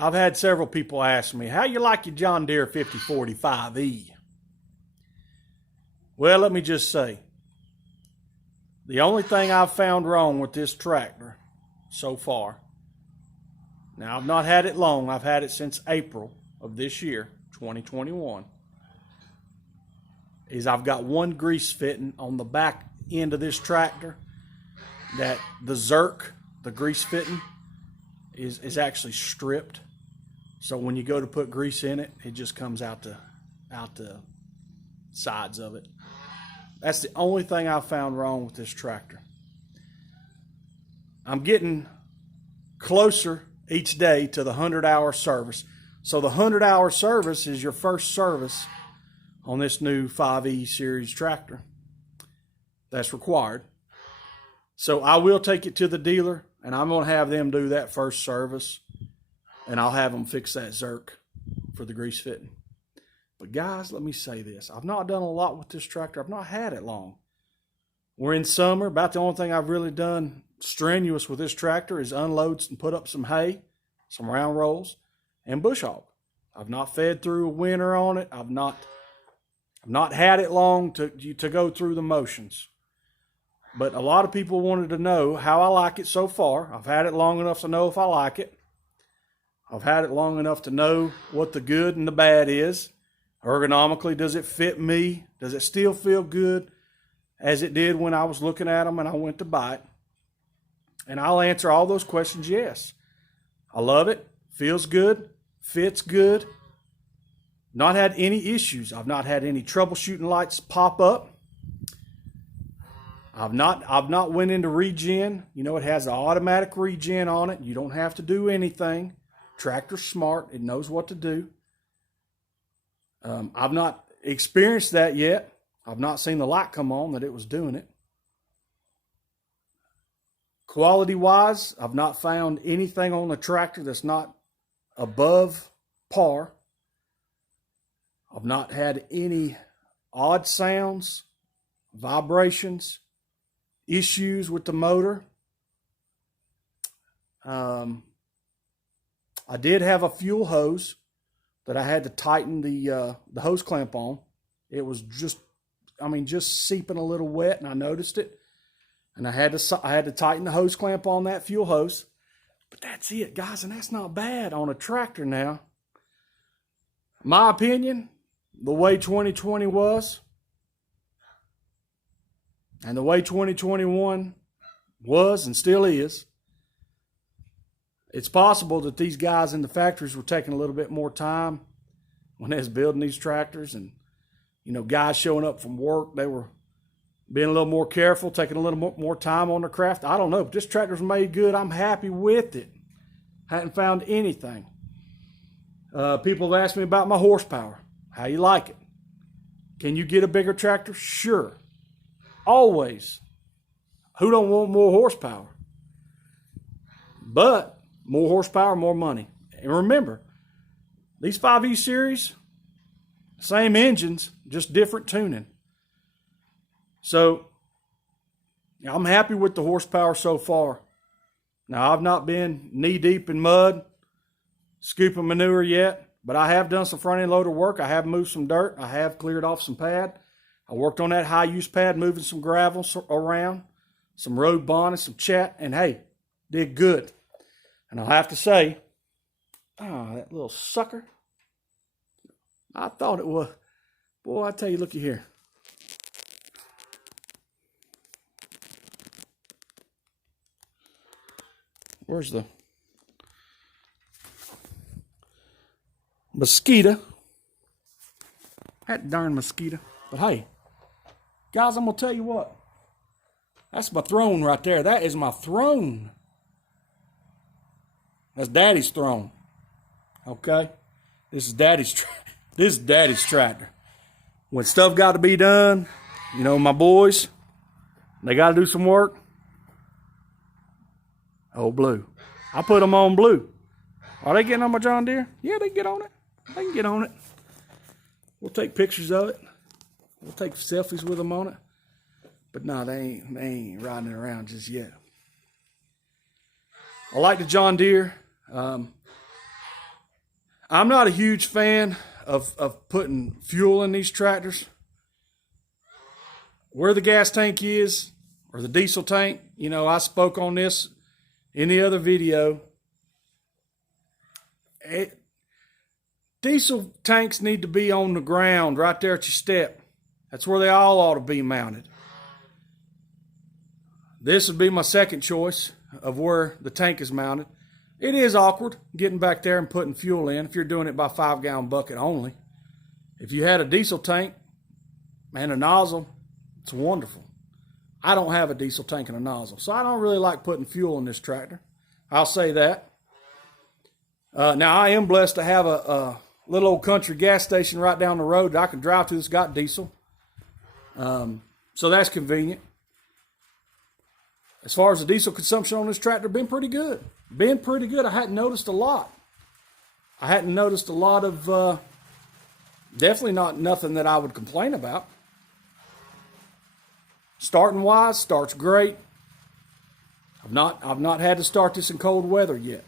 I've had several people ask me, how you like your John Deere 5045E? Well, let me just say, the only thing I've found wrong with this tractor so far, now I've not had it long, I've had it since April of this year, 2021, is I've got one grease fitting on the back end of this tractor that the Zerk, the grease fitting, is actually stripped. So when you go to put grease in it, it just comes out the sides of it. That's the only thing I've found wrong with this tractor. I'm getting closer each day to the 100-hour service. So the 100-hour service is your first service on this new 5E series tractor. That's required. So I will take it to the dealer, and I'm going to have them do that first service, and I'll have them fix that Zerk for the grease fitting. But guys, let me say this. I've not done a lot with this tractor. I've not had it long. We're in summer. About the only thing I've really done strenuous with this tractor is unload and put up some hay, some round rolls, and bush hog. I've not fed through a winter on it. I've not had it long to go through the motions. But a lot of people wanted to know how I like it so far. I've had it long enough to know if I like it. I've had it long enough to know what the good and the bad is. Ergonomically, does it fit me? Does it still feel good as it did when I was looking at them and I went to buy it? And I'll answer all those questions, yes. I love it. Feels good. Fits good. Not had any issues. I've not had any troubleshooting lights pop up. I've not went into regen. You know, it has an automatic regen on it. You don't have to do anything. Tractor's smart. It knows what to do. I've not experienced that yet. I've not seen the light come on that it was doing it. Quality-wise, I've not found anything on the tractor that's not above par. I've not had any odd sounds, vibrations, issues with the motor. I did have a fuel hose that I had to tighten the hose clamp on. It was just seeping a little wet, and I noticed it. And I had to tighten the hose clamp on that fuel hose. But that's it, guys, and that's not bad on a tractor now. My opinion, the way 2020 was, and the way 2021 was and still is, it's possible that these guys in the factories were taking a little bit more time when they was building these tractors, and guys showing up from work, they were being a little more careful, taking a little more time on their craft. I don't know, but this tractor's made good. I'm happy with it. Hadn't found anything. People have asked me about my horsepower. How you like it? Can you get a bigger tractor? Sure. Always. Who don't want more horsepower? But more horsepower, more money. And remember, these 5E series, same engines, just different tuning. So I'm happy with the horsepower so far. Now, I've not been knee deep in mud, scooping manure yet, but I have done some front end loader work. I have moved some dirt. I have cleared off some pad. I worked on that high use pad, moving some gravel around, some road bond and some chat, and hey, did good. And I'll have to say, that little sucker, I thought it was, boy, I tell you, looky here. Where's the mosquito? That darn mosquito. But hey, guys, I'm going to tell you what. That's my throne right there. That is my throne. That's Daddy's throne. Okay? This is Daddy's tractor. When stuff got to be done, my boys, they got to do some work. Oh, blue. I put them on blue. Are they getting on my John Deere? Yeah, they get on it. They can get on it. We'll take pictures of it. We'll take selfies with them on it. But no, they ain't riding it around just yet. I like the John Deere. I'm not a huge fan of putting fuel in these tractors. Where the gas tank is, or the diesel tank, I spoke on this in the other video. Diesel tanks need to be on the ground right there at your step. That's where they all ought to be mounted. This would be my second choice of where the tank is mounted. It is awkward getting back there and putting fuel in if you're doing it by 5-gallon bucket only. If you had a diesel tank and a nozzle, it's wonderful. I don't have a diesel tank and a nozzle, so I don't really like putting fuel in this tractor. I'll say that. Now, I am blessed to have a little old country gas station right down the road that I can drive to that's got diesel. So that's convenient. As far as the diesel consumption on this tractor, been pretty good. Been pretty good. I hadn't noticed a lot. I hadn't noticed a lot of, definitely nothing that I would complain about. Starting wise, starts great. I've not had to start this in cold weather yet.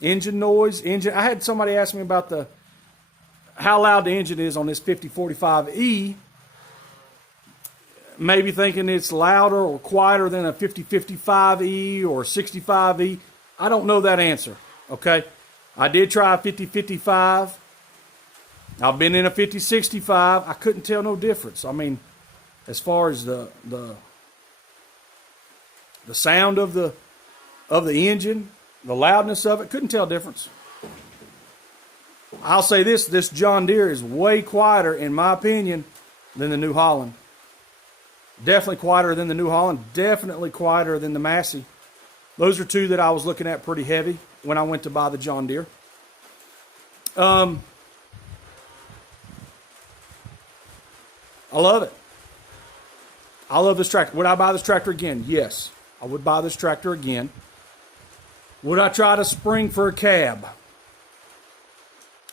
Engine noise, I had somebody ask me about how loud the engine is on this 5045E. Maybe thinking it's louder or quieter than a 5055E or 65E. I don't know that answer, okay? I did try a 5055. I've been in a 5065. I couldn't tell no difference. I mean, as far as the sound of the engine, the loudness of it, couldn't tell difference. I'll say this John Deere is way quieter, in my opinion, than the New Holland. Definitely quieter than the New Holland. Definitely quieter than the Massey. Those are two that I was looking at pretty heavy when I went to buy the John Deere. I love it. I love this tractor. Would I buy this tractor again? Yes, I would buy this tractor again. Would I try to spring for a cab?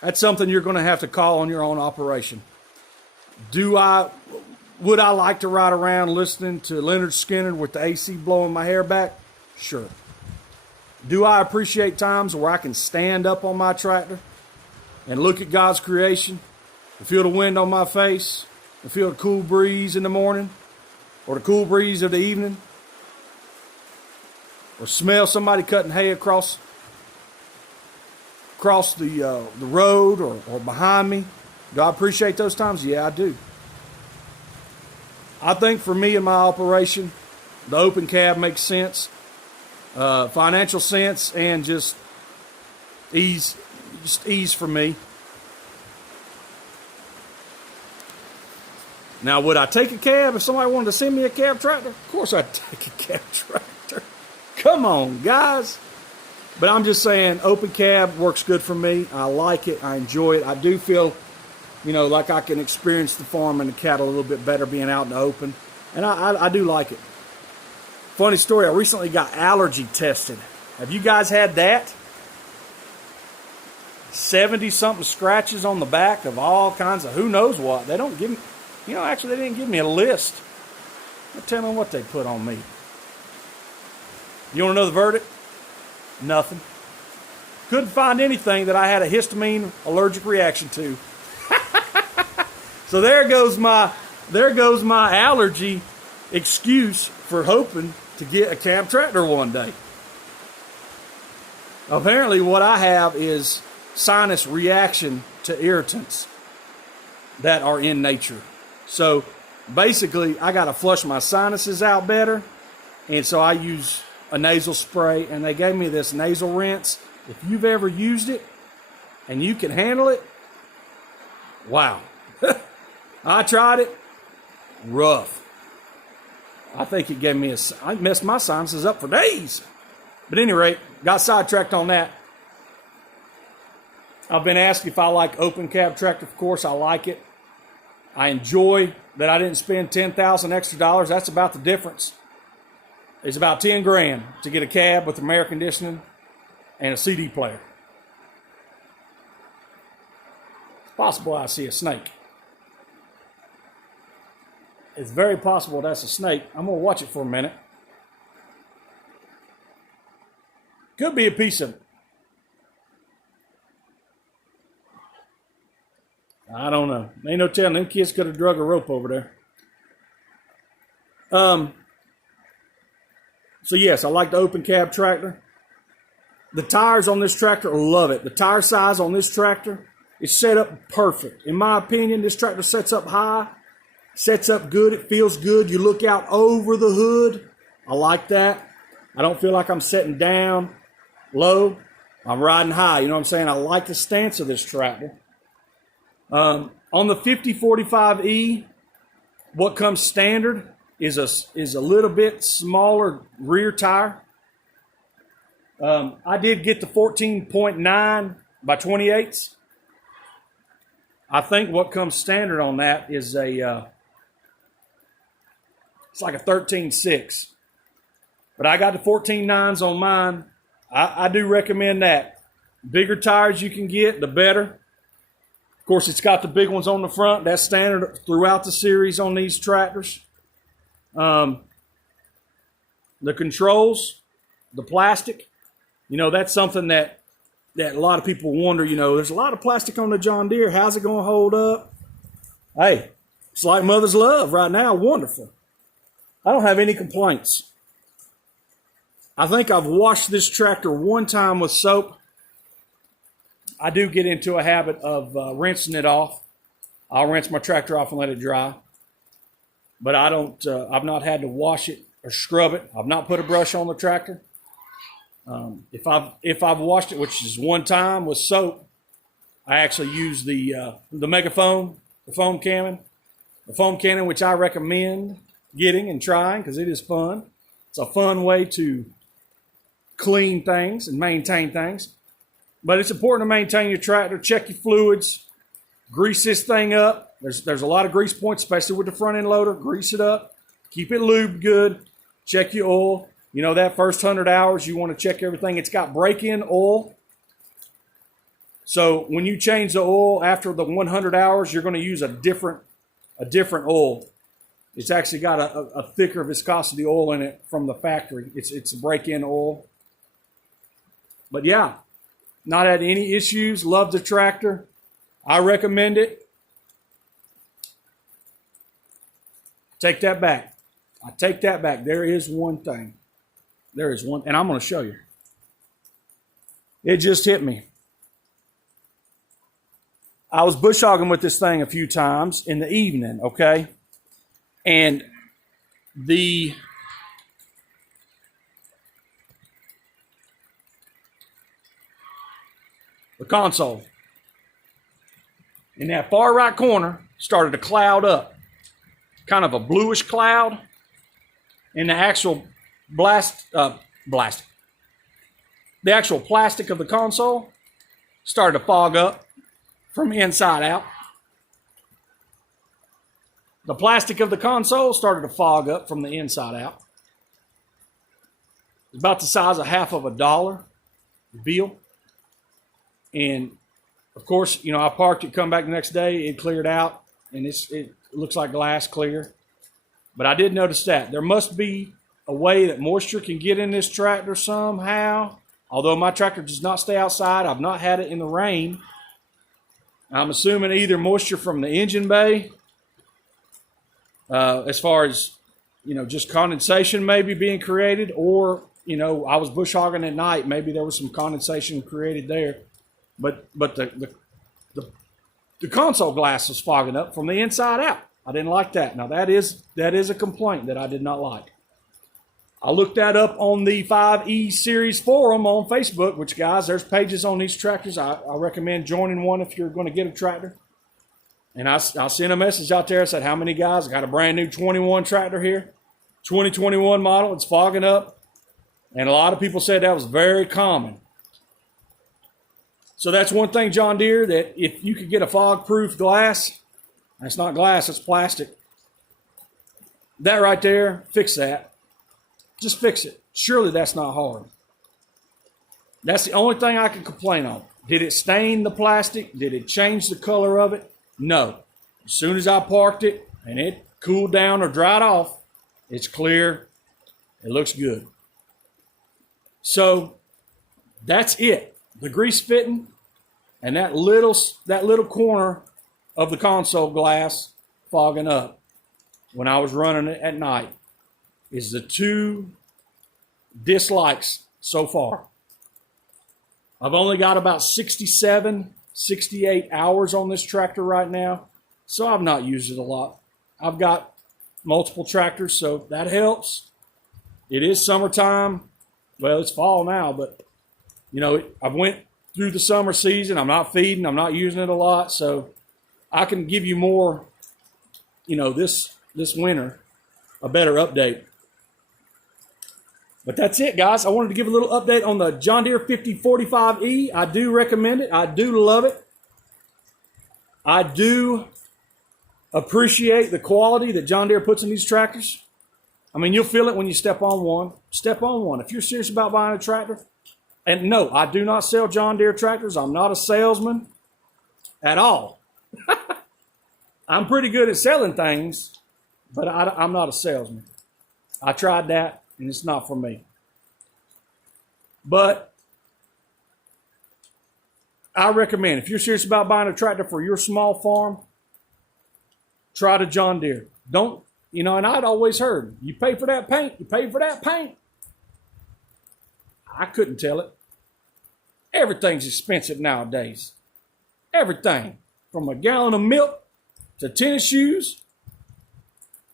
That's something you're going to have to call on your own operation. Would I like to ride around listening to Leonard Skinner with the AC blowing my hair back? Sure. Do I appreciate times where I can stand up on my tractor and look at God's creation and feel the wind on my face and feel the cool breeze in the morning or the cool breeze of the evening or smell somebody cutting hay across the road or behind me? Do I appreciate those times? Yeah, I do. I think for me and my operation, the open cab makes sense, financial sense, and just ease for me. Now, would I take a cab if somebody wanted to send me a cab tractor? Of course I'd take a cab tractor. Come on, guys. But I'm just saying, open cab works good for me. I like it. I enjoy it. I do feel, like I can experience the farm and the cattle a little bit better being out in the open. And I do like it. Funny story, I recently got allergy tested. Have you guys had that? 70-something scratches on the back of all kinds of who knows what. They don't give me, actually they didn't give me a list. Tell me what they put on me. You want to know the verdict? Nothing. Couldn't find anything that I had a histamine allergic reaction to. So there goes my allergy excuse for hoping to get a cab tractor one day. Apparently what I have is sinus reaction to irritants that are in nature. So basically I got to flush my sinuses out better, and so I use a nasal spray, and they gave me this nasal rinse. If you've ever used it and you can handle it, wow. I tried it, rough. I think it gave me I messed my sinuses up for days. But at any rate, got sidetracked on that. I've been asked if I like open cab tractor. Of course, I like it. I enjoy that I didn't spend $10,000 extra dollars. That's about the difference. It's about 10 grand to get a cab with air conditioning and a CD player. It's possible I see a snake. It's very possible that's a snake. I'm going to watch it for a minute. Could be a piece of, I don't know. Ain't no telling. Them kids could have drug a rope over there. So yes, I like the open cab tractor. The tires on this tractor, love it. The tire size on this tractor is set up perfect. In my opinion, this tractor sets up high, sets up good. It feels good. You look out over the hood. I like that. I don't feel like I'm sitting down low. I'm riding high. You know what I'm saying? I like the stance of this tractor. On the 5045E, what comes standard is a little bit smaller rear tire. I did get the 14.9 by 28s. I think what comes standard on that is it's like a 13.6. But I got the 14.9s on mine. I do recommend that. Bigger tires you can get, the better. Of course, it's got the big ones on the front. That's standard throughout the series on these tractors. The controls, the plastic, you know, that's something that a lot of people wonder, you know, there's a lot of plastic on the John Deere. How's it going to hold up? Hey, it's like mother's love right now. Wonderful. I don't have any complaints. I think I've washed this tractor one time with soap. I do get into a habit of rinsing it off. I'll rinse my tractor off and let it dry. But I don't, I've not had to wash it or scrub it. I've not put a brush on the tractor. If I've washed it, which is one time with soap, I actually use the megaphone, the foam cannon, which I recommend getting and trying because it is fun. It's a fun way to clean things and maintain things. But it's important to maintain your tractor, check your fluids, grease this thing up. There's a lot of grease points, especially with the front end loader. Grease it up, keep it lubed good, check your oil. You know, that first 100 hours, you want to check everything. It's got break-in oil. So when you change the oil after the 100 hours, you're going to use a different oil. It's actually got a thicker viscosity oil in it from the factory. It's a break-in oil. But yeah, not had any issues. Love the tractor. I recommend it. Take that back. I take that back. There is one thing. There is one, and I'm going to show you. It just hit me. I was bush hogging with this thing a few times in the evening, okay? And the console in that far right corner started to cloud up, kind of a bluish cloud, and the actual the actual plastic of the console started to fog up from inside out. The plastic of the console started to fog up from the inside out. It's about the size of half of a dollar bill. And of course, you know, I parked it, come back the next day, it cleared out, and it looks like glass clear. But I did notice that. There must be a way that moisture can get in this tractor somehow. Although my tractor does not stay outside, I've not had it in the rain. I'm assuming either moisture from the engine bay, as far as, you know, just condensation maybe being created, or, you know, I was bush hogging at night, maybe there was some condensation created there. But the console glass was fogging up from the inside out. I didn't like that. Now that is a complaint that I did not like. I looked that up on the 5E Series forum on Facebook, which, guys, there's pages on these tractors. I recommend joining one if you're going to get a tractor. And I sent a message out there. I said, how many guys? I got a brand new 21 tractor here, 2021 model. It's fogging up. And a lot of people said that was very common. So that's one thing, John Deere, that if you could get a fog-proof glass, that's not glass, it's plastic. That right there, fix that. Just fix it. Surely that's not hard. That's the only thing I can complain on. Did it stain the plastic? Did it change the color of it? No. As soon as I parked it and it cooled down or dried off, it's clear. It looks good. So That's it. The grease fitting and that little corner of the console glass fogging up when I was running it at night is the two dislikes so far. I've only got about 67, 68 hours on this tractor right now, so I've not used it a lot. I've got multiple tractors, so that helps. It is summertime. Well, it's fall now, but you know, I went through the summer season. I'm not feeding. I'm not using it a lot, so I can give you more, you know, this winter, a better update. But that's it, guys. I wanted to give a little update on the John Deere 5045E. I do recommend it. I do love it. I do appreciate the quality that John Deere puts in these tractors. I mean, you'll feel it when you step on one. Step on one. If you're serious about buying a tractor, and no, I do not sell John Deere tractors. I'm not a salesman at all. I'm pretty good at selling things, but I'm not a salesman. I tried that, and it's not for me. But I recommend, if you're serious about buying a tractor for your small farm, try the John Deere. Don't, you know, and I'd always heard, you pay for that paint, you pay for that paint. I couldn't tell it. Everything's expensive nowadays. Everything. From a gallon of milk to tennis shoes.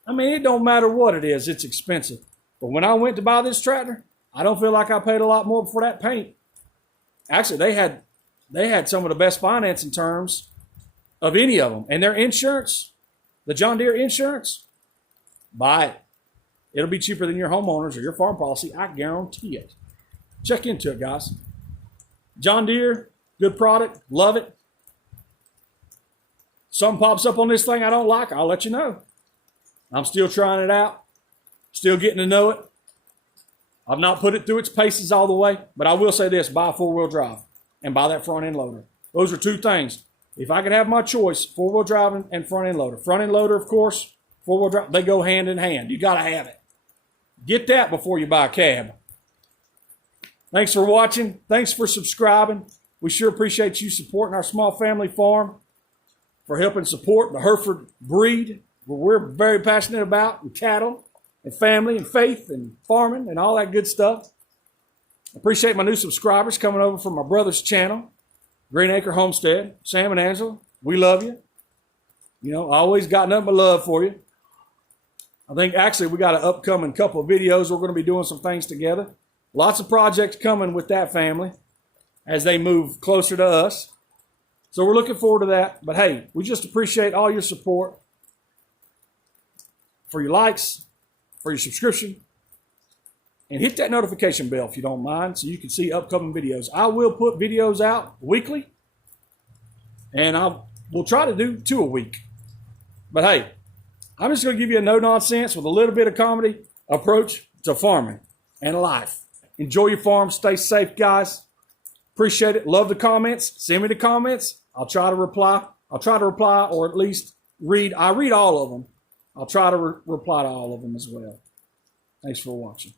I mean, it don't matter what it is, it's expensive. But when I went to buy this tractor, I don't feel like I paid a lot more for that paint. Actually, they had some of the best financing terms of any of them. And their insurance, the John Deere insurance, buy it. It'll be cheaper than your homeowners or your farm policy. I guarantee it. Check into it, guys. John Deere, good product. Love it. Something pops up on this thing I don't like, I'll let you know. I'm still trying it out. Still getting to know it. I've not put it through its paces all the way, but I will say this, buy a four-wheel drive and buy that front-end loader. Those are two things. If I could have my choice, four-wheel drive and front-end loader. Front-end loader, of course, four-wheel drive, they go hand in hand. You got to have it. Get that before you buy a cab. Thanks for watching. Thanks for subscribing. We sure appreciate you supporting our small family farm, for helping support the Hereford breed, what we're very passionate about, and cattle, and family, and faith, and farming, and all that good stuff. Appreciate my new subscribers coming over from my brother's channel, Green Acre Homestead. Sam and Angela, we love you. You know, I always got nothing but love for you. I think actually we got an upcoming couple of videos. We're going to be doing some things together. Lots of projects coming with that family as they move closer to us. So we're looking forward to that. But hey, we just appreciate all your support, for your likes, for your subscription, and hit that notification bell if you don't mind so you can see upcoming videos. I will put videos out weekly, and we'll try to do 2 a week. But hey, I'm just going to give you a no-nonsense with a little bit of comedy approach to farming and life. Enjoy your farm. Stay safe, guys. Appreciate it. Love the comments. Send me the comments. I'll try to reply. Or at least read. I read all of them. I'll try to reply to all of them as well. Thanks for watching.